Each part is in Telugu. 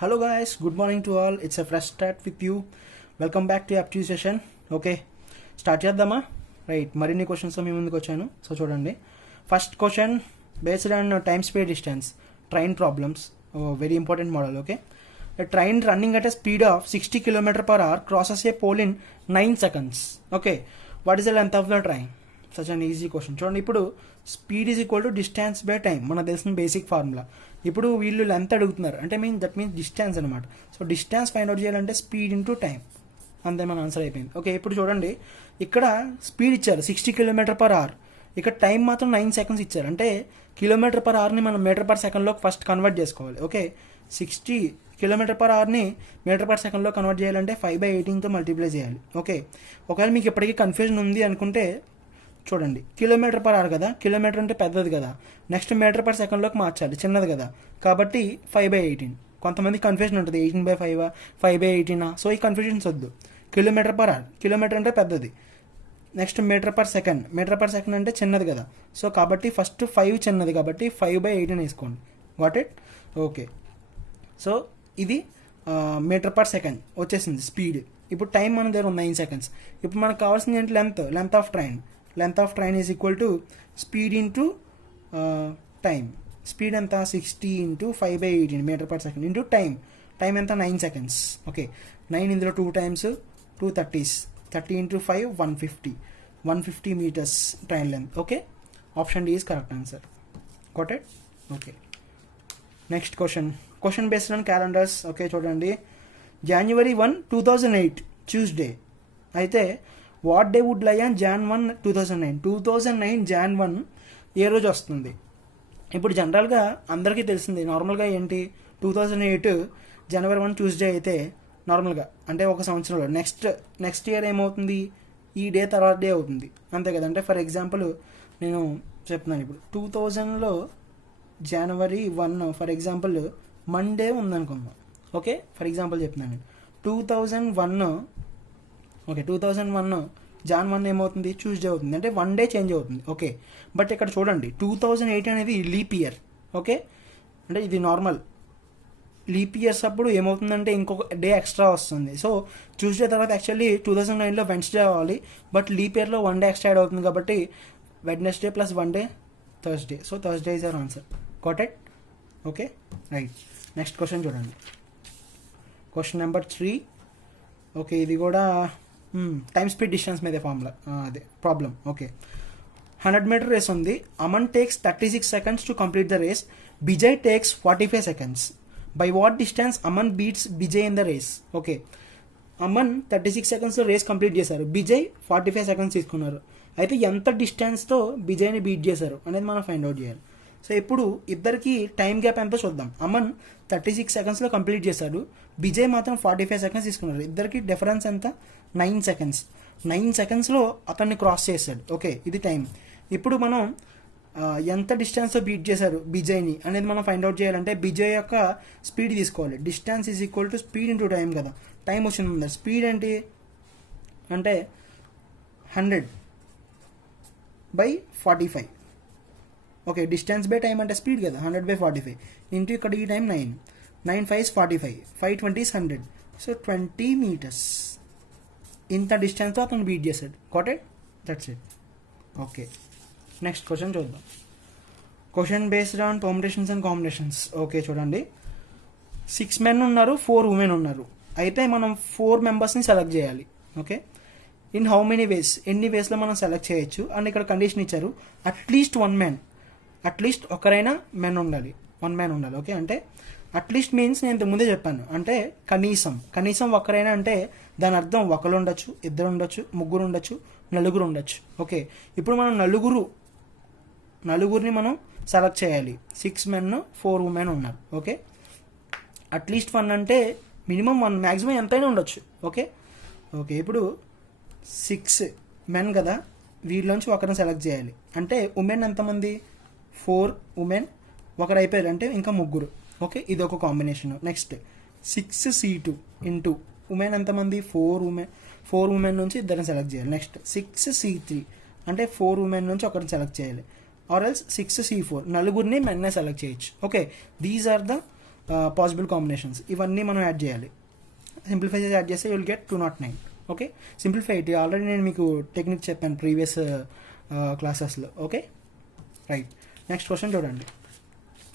Hello guys, good morning to all. It's a fresh start with you. Welcome back to aptitude session. Okay start చేద్దామా? రైట్, మరిన్ని క్వశ్చన్స్ మీ ముందుకు వచ్చాను. సో చూడండి, first question based on time space distance train problems, very important model. Okay, train running at a speed of 60 km/h crosses a pole in 9 seconds. Okay, what is the length of the train? Such an easy question. చూడండి, ఇప్పుడు speed is equal to distance by time, మనకు తెలిసిన బేసిక్ ఫార్ములా. ఇప్పుడు వీళ్ళు లెంత్ అడుగుతున్నారు అంటే దట్ మీన్స్ డిస్టెన్స్ అనమాట. సో డిస్టెన్స్ ఫైండ్ అవుట్ చేయాలంటే స్పీడ్ ఇంటూ టైం, అంతే మన ఆన్సర్ అయిపోయింది. ఓకే, ఇప్పుడు చూడండి, ఇక్కడ స్పీడ్ ఇచ్చారు 60 km/h, ఇక్కడ టైం మాత్రం 9 seconds ఇచ్చారు. అంటే km/hని మనం మీటర్/సెకండ్లోకి ఫస్ట్ కన్వర్ట్ చేసుకోవాలి. ఓకే, 60 km/hని మీటర్/సెకండ్లో కన్వర్ట్ చేయాలంటే 5/18తో మల్టిప్లై చేయాలి. ఓకే, ఒకవేళ మీకు ఇప్పటికీ కన్ఫ్యూజన్ ఉంది అనుకుంటే చూడండి, km/h కదా, కిలోమీటర్ అంటే పెద్దది కదా, నెక్స్ట్ మీటర్/సెకండ్లోకి మార్చాలి, చిన్నది కదా, కాబట్టి 5/18. కొంతమంది కన్ఫ్యూజన్ ఉంటుంది, 18/5 5/18. సో ఈ కన్ఫ్యూజన్స్ వద్దు. km/h, కిలోమీటర్ అంటే పెద్దది, నెక్స్ట్ మీటర్/సెకండ్, మీటర్/సెకండ్ అంటే చిన్నది కదా. సో కాబట్టి ఫస్ట్ 5 చిన్నది కాబట్టి 5/18 వేసుకోండి. Got it? ఓకే, సో ఇది మీటర్/సెకండ్ వచ్చేసింది స్పీడ్. ఇప్పుడు టైం మన దగ్గర ఉంది 9 seconds. ఇప్పుడు మనకు కావాల్సింది ఏంటి? Length of train. Length of train is equal to speed into time. Speed ఎంత? 60 ఇంటూ 5/18 మీటర్/సెకండ్ ఇంటూ టైం. టైం ఎంత? 9 seconds. ఓకే, 9 ఇందులో 2 times 2 30s, 30 into 5 150 meters train length. Okay, option D is correct answer. Got it? Okay, next question based on calendars. Okay, చూడండి, January 1, 2008 ట్యూస్డే అయితే what day would lie on Jan 1, 2009? 2009 Jan 1 ఏ రోజు వస్తుంది? ఇప్పుడు జనరల్గా అందరికీ తెలిసింది, నార్మల్గా ఏంటి, 2008 January 1 ట్యూస్డే అయితే నార్మల్గా అంటే ఒక సంవత్సరంలో నెక్స్ట్ ఇయర్ ఏమవుతుంది? ఈ డే తర్వాత డే అవుతుంది, అంతే కదా. అంటే ఫర్ ఎగ్జాంపుల్ నేను చెప్తున్నాను, ఇప్పుడు 2000లో January 1 ఫర్ ఎగ్జాంపుల్ మండే ఉందనుకుందాం. ఓకే, ఫర్ ఎగ్జాంపుల్ చెప్తున్నాను, 2001 ఓకే 2001 Jan 1 ఏమవుతుంది? ట్యూస్డే అవుతుంది, అంటే 1 day చేంజ్ అవుతుంది. ఓకే, బట్ ఇక్కడ చూడండి, 2008 అనేది లీప్ ఇయర్. ఓకే, అంటే ఇది నార్మల్ లీప్ ఇయర్స్ అప్పుడు ఏమవుతుందంటే ఇంకొక డే ఎక్స్ట్రా వస్తుంది. సో ట్యూస్డే తర్వాత యాక్చువల్లీ 2009లో వెన్స్డే అవ్వాలి, బట్ లీప్ ఇయర్లో 1 day ఎక్స్ట్రా యాడ్ అవుతుంది కాబట్టి Wednesday plus 1 day Thursday. So Thursday is our answer. Got it? Okay, right. Next question చూడండి, క్వశ్చన్ నెంబర్ 3. ఓకే, ఇది కూడా టైమ్ స్పీడ్ డిస్టెన్స్ మీద ఫార్ములా, అదే ప్రాబ్లం. ఓకే, 100-meter రేస్ ఉంది. Aman takes 36 seconds to complete the race. Bijay takes 45 seconds. By what distance Aman beats Bijay in the race? Okay, Aman 36 secondsలో రేస్ కంప్లీట్ చేశారు, బిజయ్ 45 seconds తీసుకున్నారు. అయితే ఎంత డిస్టెన్స్తో బిజయ్ని బీట్ చేశారు అనేది మనం ఫైండ్ అవుట్ చేయాలి. సో ఇప్పుడు ఇద్దరికి టైం గ్యాప్ ఎంతో చూద్దాం. అమన్ 36 secondsలో కంప్లీట్ చేశాడు, బిజయ్ మాత్రం 45 seconds తీసుకున్నారు. ఇద్దరికి డిఫరెన్స్ ఎంత? 9 seconds. 9 secondsలో అతన్ని క్రాస్ చేశాడు. ఓకే, ఇది టైం. ఇప్పుడు మనం ఎంత డిస్టెన్స్తో బీట్ చేశారు బిజయ్ని అనేది మనం ఫైండ్ అవుట్ చేయాలంటే బిజయ్ యొక్క స్పీడ్ తీసుకోవాలి. Distance is equal to speed into time కదా. టైం వచ్చింది, స్పీడ్ ఏంటి అంటే 100/45. ఓకే, డిస్టెన్స్ బై టైం అంటే స్పీడ్ కదా, 100/45 ఇంటూ ఇక్కడ ఈ టైం 9 5 45, 520 is 100. సో 20 meters ఇంత డిస్టెన్స్తో అతను బీట్ చేశాడు. Got it? That's it. Okay, next question చూద్దాం. Question based on permutations and combinations. Okay, చూడండి, 6 men ఉన్నారు, 4 women ఉన్నారు. అయితే మనం 4 members సెలెక్ట్ చేయాలి. Okay, in how many ways? ఎన్ని వేస్లో మనం సెలెక్ట్ చేయొచ్చు అండ్ ఇక్కడ కండిషన్ ఇచ్చారు, అట్లీస్ట్ 1 man, అట్లీస్ట్ ఒకరైనా మెన్ ఉండాలి, 1 man ఉండాలి. ఓకే, అంటే అట్లీస్ట్ మీన్స్ నేను ఇంతకు ముందే చెప్పాను, అంటే కనీసం ఒకరైనా అంటే దాని అర్థం ఒకరు ఉండొచ్చు, ఇద్దరు ఉండొచ్చు, ముగ్గురు ఉండొచ్చు, నలుగురు ఉండొచ్చు. ఓకే, ఇప్పుడు మనం నలుగురిని మనం సెలెక్ట్ చేయాలి. 6 men 4 women ఉన్నారు. ఓకే, అట్లీస్ట్ 1 అంటే మినిమం 1, మ్యాక్సిమం ఎంతైనా ఉండొచ్చు. ఓకే, ఇప్పుడు 6 men కదా, వీళ్ళలోంచి ఒకరిని సెలెక్ట్ చేయాలి. అంటే ఉమెన్ ఎంతమంది? 4 women, ఒకరు అయిపోయారు అంటే ఇంకా ముగ్గురు. ఓకే, ఇది ఒక combination. Next 6C2 into women ఎంతమంది? 4 women నుంచి ఇద్దరిని సెలెక్ట్ చేయాలి. నెక్స్ట్ 6C3 అంటే 4 women నుంచి ఒకరిని సెలెక్ట్ చేయాలి. ఆర్ ఎల్స్ 6C4 నలుగురిని మెన్నే సెలెక్ట్ చేయొచ్చు. Okay, these are the possible combinations ఇవన్నీ మనం యాడ్ చేయాలి. సింప్లిఫై చేసి యాడ్ చేస్తే you'll get 209. Okay, simplify it already నేను మీకు టెక్నిక్ చెప్పాను ప్రీవియస్ క్లాసెస్లో. ఓకే రైట్, నెక్స్ట్ క్వశ్చన్ చూడండి,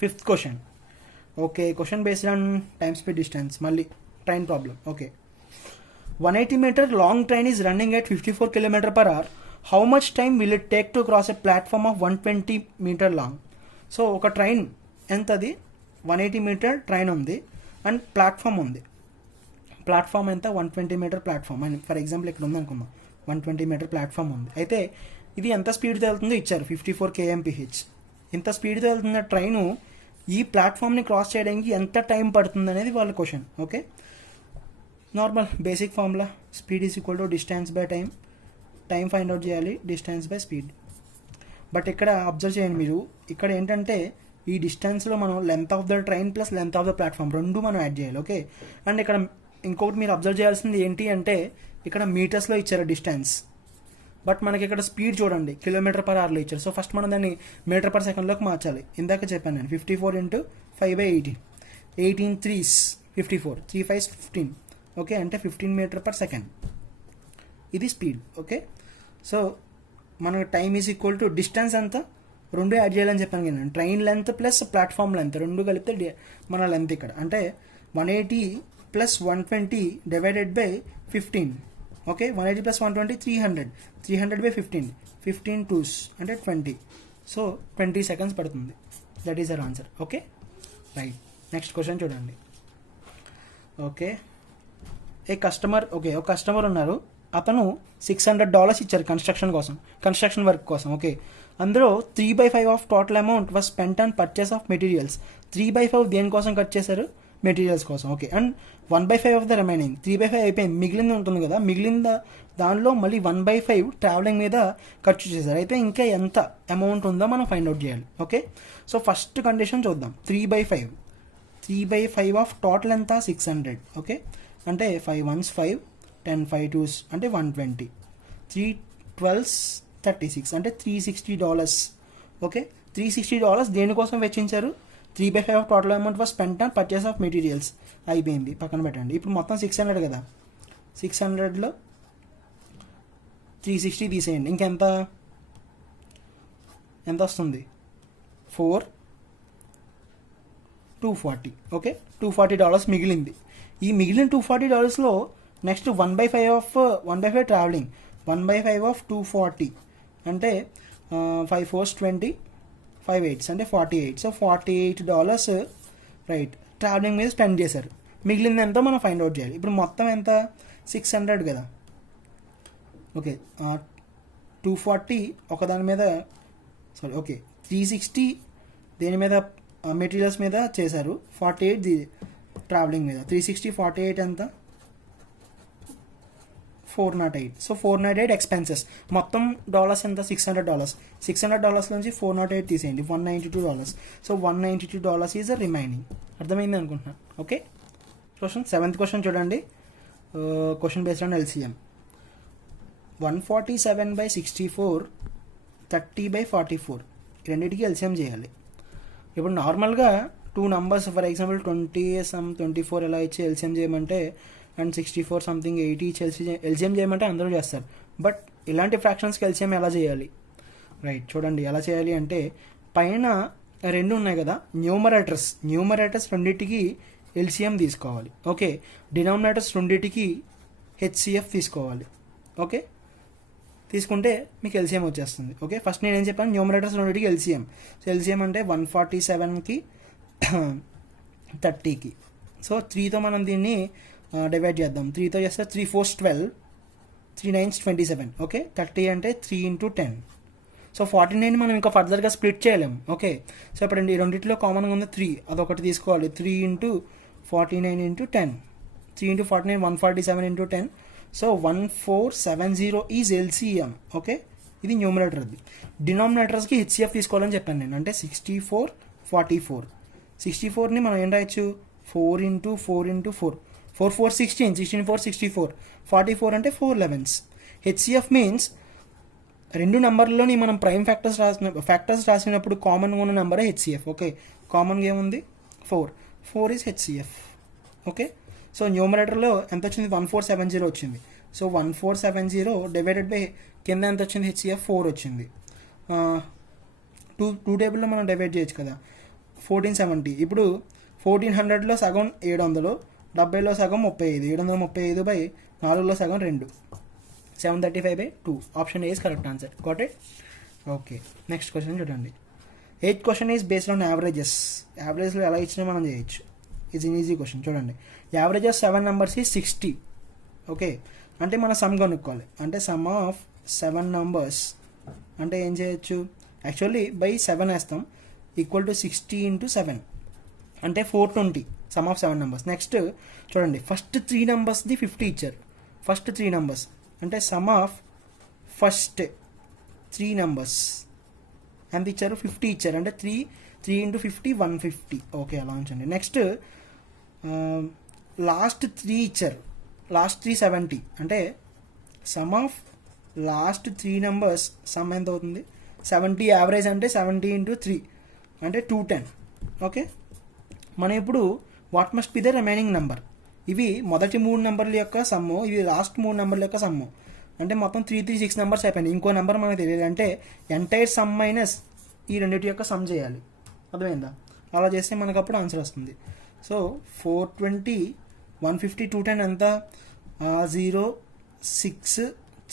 5th question. Okay, question based on time speed distance, మళ్ళీ train problem. Okay, 180 meter long train is running at 54 km/h. How much time will it take to cross a platform of 120 meter long? So ఒక ట్రైన్ ఎంతది, 180 meter ట్రైన్ ఉంది అండ్ ప్లాట్ఫామ్ ఉంది. ప్లాట్ఫామ్ ఎంత, 120 meter ప్లాట్ఫామ్ అని ఫర్ ఎగ్జాంపుల్ ఇక్కడ ఉంది అనుకుందాం, 120 meter ప్లాట్ఫామ్ ఉంది. అయితే ఇది ఎంత స్పీడ్తో వెళ్తుందో ఇచ్చారు, 54 kmph. ఇంత స్పీడ్తో వెళ్తున్న ట్రైను ఈ ప్లాట్ఫామ్ని క్రాస్ చేయడానికి ఎంత టైం పడుతుంది అనేది వాళ్ళ question. Okay, normal basic formula, speed is equal to distance by time. Time find out చేయాలి, డిస్టెన్స్ బై స్పీడ్. బట్ ఇక్కడ అబ్జర్వ్ చేయండి మీరు, ఇక్కడ ఏంటంటే ఈ డిస్టెన్స్లో మనం length of the train plus length of the platform రెండు మనం యాడ్ చేయాలి. ఓకే, అండ్ ఇక్కడ ఇంకొకటి మీరు అబ్జర్వ్ చేయాల్సింది ఏంటి అంటే ఇక్కడ మీటర్స్లో ఇచ్చారు డిస్టెన్స్, బట్ మనకి ఇక్కడ స్పీడ్ చూడండి km/hలో ఇచ్చారు. సో ఫస్ట్ మనం దాన్ని మీటర్/సెకండ్లోకి మార్చాలి. ఇందాక చెప్పాను నేను 54 × 5/18, 18 3s 54, 3 5s 15. ఓకే, అంటే 15 meter/second ఇది స్పీడ్. ఓకే, సో మన time is equal to distance ఎంత, రెండు యాడ్ చేయాలని చెప్పాను కదా, train length plus platform length రెండు కలిపితే మన లెంత్ ఇక్కడ అంటే 180 + 120 డివైడెడ్ బై 15. ఓకే, 180 + 120 300, 300/15, 15 2s అంటే 20. సో 20 seconds పడుతుంది. That is our answer. Okay right, next question చూడండి. ఓకే, ఒక కస్టమర్ ఉన్నారు, అతను $600 ఇచ్చారు కన్స్ట్రక్షన్ వర్క్ కోసం. ఓకే, అందులో 3/5 of total amount was spent on purchase of materials. 3/5 దేనికోసం ఖర్చు చేశారు, మెటీరియల్స్ కోసం. Okay, and 1/5 of the remaining, 3/5 అయిపోయింది, మిగిలింది ఉంటుంది కదా, మిగిలిన దానిలో మళ్ళీ 1/5 ట్రావెలింగ్ మీద ఖర్చు చేశారు. అయితే ఇంకా ఎంత అమౌంట్ ఉందో మనం ఫైండ్ అవుట్ చేయాలి. ఓకే, సో ఫస్ట్ కండిషన్ చూద్దాం, 3/5 ఆఫ్ టోటల్ ఎంత 600. ఓకే, అంటే 5 1s 5, 10 5 2s అంటే 120, 3 12s 36 అంటే $360. ఓకే, $360 దేనికోసం వెచ్చించారు, 3/5 of total amount was spent on purchase of materials. అయిపోయింది, పక్కన పెట్టండి. ఇప్పుడు మొత్తం 600 కదా, 600లో 360 తీసేయండి, ఇంకెంత వస్తుంది, 4 240. ఓకే, $240 మిగిలింది. ఈ మిగిలిన $240లో నెక్స్ట్ 1/5 ట్రావెలింగ్, 1/5 ఆఫ్ 240 అంటే 5 4s 20, 5 8s అంటే 48. సో $48 రైట్ ట్రావెలింగ్ మీద స్పెండ్ చేశారు. మిగిలింది ఎంతో మనం ఫైండ్ అవుట్ చేయాలి. ఇప్పుడు మొత్తం ఎంత, 600 కదా. ఓకే, 240 ఒకదాని మీద, సారీ ఓకే 360 దేని మీద, మెటీరియల్స్ మీద చేశారు, 48 ట్రావెలింగ్ మీద. 360 48 ఎంత, 408. So 408 expenses. మొత్తం డాలర్స్ ఎంత, $600. $600 నుంచి 408 తీసేయండి, $192. So $192 is remaining. అర్థమైంది అనుకుంటున్నాను. ఓకే, క్వశ్చన్ 7th క్వశ్చన్ చూడండి. Question based on LCM. 147/64, 30/44 రెండింటికి LCM చేయాలి. ఇప్పుడు నార్మల్గా 2 numbers ఫర్ ఎగ్జాంపుల్ 20 24 ఎలా ఇచ్చి LCM చేయమంటే అండ్ 64 సంథింగ్ 80 ఇచ్చి LCM చేయమంటే అందరూ చేస్తారు. బట్ ఇలాంటి ఫ్రాక్షన్స్కి LCM ఎలా చేయాలి, రైట్ చూడండి ఎలా చేయాలి అంటే పైన రెండు ఉన్నాయి కదా, న్యూమరేటర్స్ రెండింటికి LCM తీసుకోవాలి. ఓకే, డినామినేటర్స్ రెండింటికి HCF తీసుకోవాలి. ఓకే, తీసుకుంటే మీకు LCM వచ్చేస్తుంది. ఓకే, ఫస్ట్ నేను ఏం చెప్పాను, న్యూమరేటర్స్ రెండింటికి LCM. సో LCM అంటే 147కి 30కి. సో 3తో మనం దీన్ని డివైడ్ చేద్దాం. 3తో చేస్తే 3 4s 12, 3 9s 27. ఓకే, 30 అంటే 3 × 10. సో 49 మనం ఇంకా ఫర్దర్గా స్ప్లిట్ చేయలేము. ఓకే, సో ఇప్పుడు ఈ రెండింటిలో కామన్గా ఉంది 3, అదొకటి తీసుకోవాలి. 3 × 49 × 10, 3 × 49 147 × 10. So 1470 is LCM. ఓకే, ఇది న్యూమరేటర్ది. డినామినేటర్స్కి HCF తీసుకోవాలని చెప్పాను నేను, అంటే 64 44. 64ని మనం ఏం రాయొచ్చు, 4 × 4 × 4, 4 4 16, 16 4 64, 44 అంటే 4 11s. HCF మీన్స్ రెండు నెంబర్లోని మనం ప్రైమ్ ఫ్యాక్టర్స్ రాసినప్పుడు కామన్గా ఉన్న నెంబరే HCF. ఓకే, కామన్గా ఏముంది 4. 4 ఈజ్ హెచ్సిఎఫ్. ఓకే, సో న్యూమరేటర్లో ఎంత వచ్చింది? 1470 వచ్చింది. సో 1470 డివైడెడ్ బై కింద ఎంత వచ్చింది? హెచ్సిఎఫ్ 4 వచ్చింది. టూ టేబుల్లో మనం డివైడ్ చేయొచ్చు కదా. 1470. ఇప్పుడు 1400లో సగం 700, 70లో సగం 35, 735 బై 4లో సగం 2, 735/2. Option A is correct answer. Got it? Okay, next question చూడండి. 8th question is based on averages. యావరేజ్లో ఎలా ఇచ్చినా మనం చేయొచ్చు. Is an easy question. చూడండి, యావరేజెస్ 7 numbers ఈజ్ 60. ఓకే, అంటే మనం సమ్ కనుక్కోవాలి. అంటే సమ్ ఆఫ్ 7 numbers అంటే ఏం చేయొచ్చు? యాక్చువల్లీ బై 7 వేస్తాం. ఈక్వల్ టు 60 × 7 అంటే 420. Some of 7 numbers. నెక్స్ట్ చూడండి, ఫస్ట్ 3 numbers 50 ఇచ్చారు. ఫస్ట్ 3 numbers అంటే సమ్ ఆఫ్ ఫస్ట్ 3 numbers ఎంత ఇచ్చారు? 50 ఇచ్చారు. అంటే 3 × 50 150. ఓకే, అలా ఉంచండి. నెక్స్ట్ లాస్ట్ 3 ఇచ్చారు. లాస్ట్ 3 70. అంటే some of last 3 numbers some ఎంత అవుతుంది? 70. యావరేజ్ అంటే 70 × 3 అంటే 210. ఓకే, మనం ఇప్పుడు what must be the remaining number. ఇవి మొదటి 3 నెంబర్ల యొక్క సమ్ము, ఇవి లాస్ట్ 3 నెంబర్ల యొక్క సమ్ము. అంటే మొత్తం 336 numbers అయిపోయినాయి. ఇంకో నెంబర్ మనకు తెలియదు. అంటే ఎంటైర్ సమ్ మైనస్ ఈ రెండింటి యొక్క సమ్ చేయాలి. అర్థమైందా? అలా చేస్తే మనకు అప్పుడు ఆన్సర్ వస్తుంది. సో 420, 150, 210 ఎంత? 0, 6,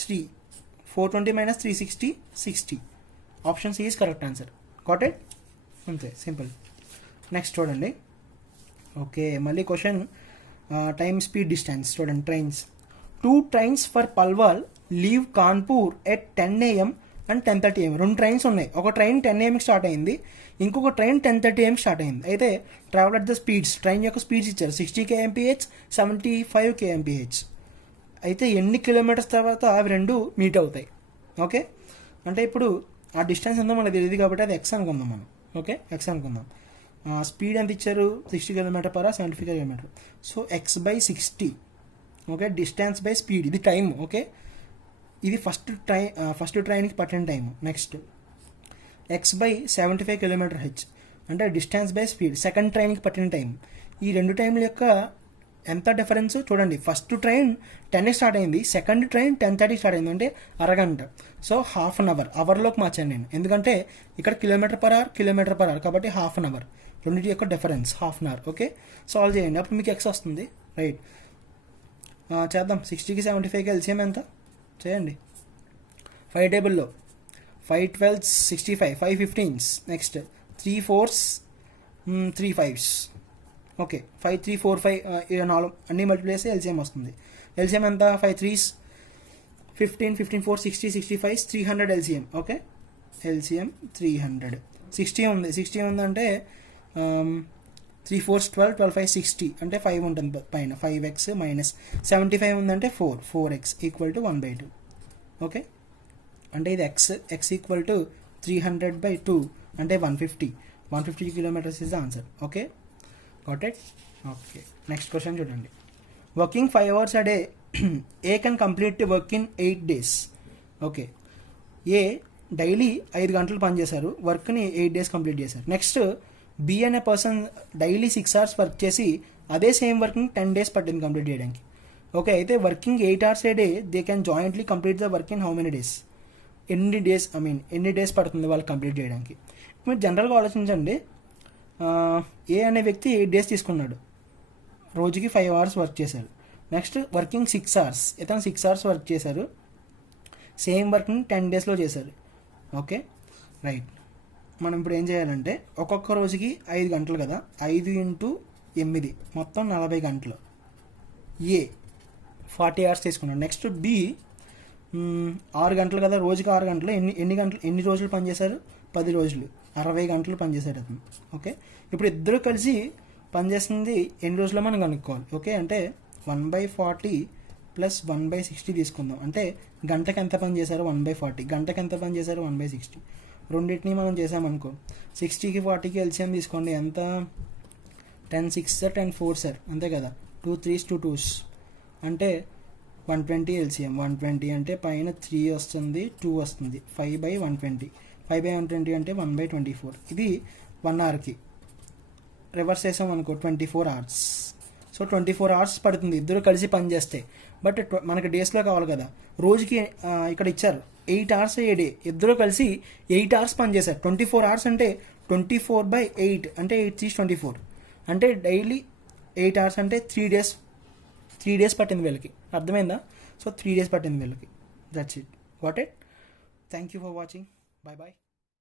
3. 420 - 360, 60. Option C is correct answer. Got it? అంతే, సింపుల్. నెక్స్ట్ చూడండి. ఓకే, మళ్ళీ క్వశ్చన్ టైమ్ స్పీడ్ డిస్టెన్స్. చూడండి, trains. 2 trains for Palwal leave Kanpur at 10 AM and 10:30 AM. 2 trains ఉన్నాయి. ఒక ట్రైన్ 10 AM స్టార్ట్ అయింది, ఇంకొక ట్రైన్ 10:30 AM స్టార్ట్ అయింది. అయితే travel at the speeds, train యొక్క స్పీడ్స్ ఇచ్చారు. 60 kmph, 75 kmph. అయితే ఎన్ని కిలోమీటర్స్ తర్వాత అవి రెండు మీట్ అవుతాయి. ఓకే, అంటే ఇప్పుడు ఆ డిస్టెన్స్ ఎంతో మనకు తెలియదు కాబట్టి అది ఎక్స్ అనుకుందాం మనం. ఓకే, ఎక్స్ అనుకుందాం. స్పీడ్ ఎంత ఇచ్చారు? 60 km/h, 75 km. So x/60. Okay, distance by speed. ఇది టైం. ఓకే, ఇది ఫస్ట్ ట్రైన్కి పట్టిన టైం. నెక్స్ట్ x/75 km/h అంటే డిస్టెన్స్ బై స్పీడ్, సెకండ్ ట్రైన్కి పట్టిన టైం. ఈ రెండు టైంల యొక్క ఎంత డిఫరెన్స్ చూడండి. ఫస్ట్ ట్రైన్ 10 స్టార్ట్ అయింది, సెకండ్ ట్రైన్ 10:30 స్టార్ట్ అయింది. అంటే అరగంట. So ½ an hour. అవర్లోకి మార్చాను నేను, ఎందుకంటే ఇక్కడ km/h కాబట్టి ½ an hour. రెండింటి యొక్క difference ½ an hour. Okay, solve చేయండి, అప్పుడు మీకు ఎక్స్ వస్తుంది. రైట్, చేద్దాం. 60కి 75కి ఎల్సిఎం ఎంత చేయండి. 5 టేబుల్లో 5 12s 65, 5 15s. Next 3 4s 3 5s. Okay, 5 3 4 5 4 అన్నీ మల్టిప్లై చేస్తే ఎల్సిఎం వస్తుంది. ఎల్సిఎం ఎంత? 5 3s 15, 15 4 60, 65 300 ఎల్సిఎం. Okay, LCM 300. 60 ఉంది. 60 ఉందంటే 3 4s 12, 12 5 60 అంటే 5 ఉంటుంది పైన. 5x మైనస్ 75 ఉందంటే 4x ఈక్వల్ టు 1/2. ఓకే, అంటే ఇది x ఈక్వల్ టు 300/2 అంటే 150 kilometres is the answer. Okay, got it? Okay, next question చూడండి. Working 5 hours a day, A can complete work in 8 days. Okay, A daily 5 గంటలు పనిచేశారు, వర్క్ని 8 days కంప్లీట్ చేశారు. నెక్స్ట్ బి అనే పర్సన్ డైలీ 6 hours వర్క్ చేసి అదే సేమ్ వర్క్ని 10 days పట్టింది కంప్లీట్ చేయడానికి. ఓకే, అయితే working 8 hours a day they can jointly complete the work in how many days? ఎన్ని డేస్ పడుతుంది వాళ్ళు కంప్లీట్ చేయడానికి? మీరు జనరల్గా ఆలోచించండి. ఏ అనే వ్యక్తి 8 days తీసుకున్నాడు, రోజుకి 5 hours వర్క్ చేశాడు. నెక్స్ట్ వర్కింగ్ 6 hours, ఇతను 6 hours వర్క్ చేశారు, సేమ్ వర్క్ని 10 daysలో చేశారు. Okay, right. మనం ఇప్పుడు ఏం చేయాలంటే ఒక్కొక్క రోజుకి 5 గంటలు కదా, 5 × 8 మొత్తం 40 గంటలు. ఏ 40 hours తీసుకున్నాడు. నెక్స్ట్ బి 6 గంటలు కదా, రోజుకి 6 గంటలు. ఎన్ని రోజులు పనిచేశారు? 10 రోజులు, 60 గంటలు పనిచేశాడు అతను. ఓకే, ఇప్పుడు ఇద్దరు కలిసి పనిచేస్తుంది ఎన్ని రోజుల్లో మనం కనుక్కోవాలి. ఓకే, అంటే 1/40 + 1/60 తీసుకుందాం. అంటే గంటకి ఎంత పని చేశారు? 1/40. గంటకి ఎంత పని చేశారు? 1/60. రెండింటిని మనం చేసామనుకో, 60కి 40కి ఎల్సిఎం తీసుకోండి. ఎంత? 10 6 10 4 సార్, అంతే కదా. 2 3s 2 2s అంటే 120 ఎల్సిఎం. 120 అంటే పైన 3 వస్తుంది, 2 వస్తుంది. 5/120 అంటే 1/24. ఇది 1 hourకి. రివర్స్ చేసాం అనుకో 24 అవర్స్. సో 24 అవర్స్ పడుతుంది ఇద్దరు కలిసి పని చేస్తే. బట్ మనకి డేస్లో కావాలి కదా. రోజుకి ఇక్కడ ఇచ్చారు 8 అవర్స్ ఏ డే, ఇద్దరు కలిసి 8 అవర్స్ పని చేశారు. 24 అవర్స్ అంటే 24/8 అంటే 8 is 24 అంటే డైలీ 8 అవర్స్ అంటే 3 డేస్ పట్టింది వీళ్ళకి. అర్థమైందా? సో 3 డేస్ పట్టింది వీళ్ళకి. That's it. Got it. Thank you for watching. Bye bye.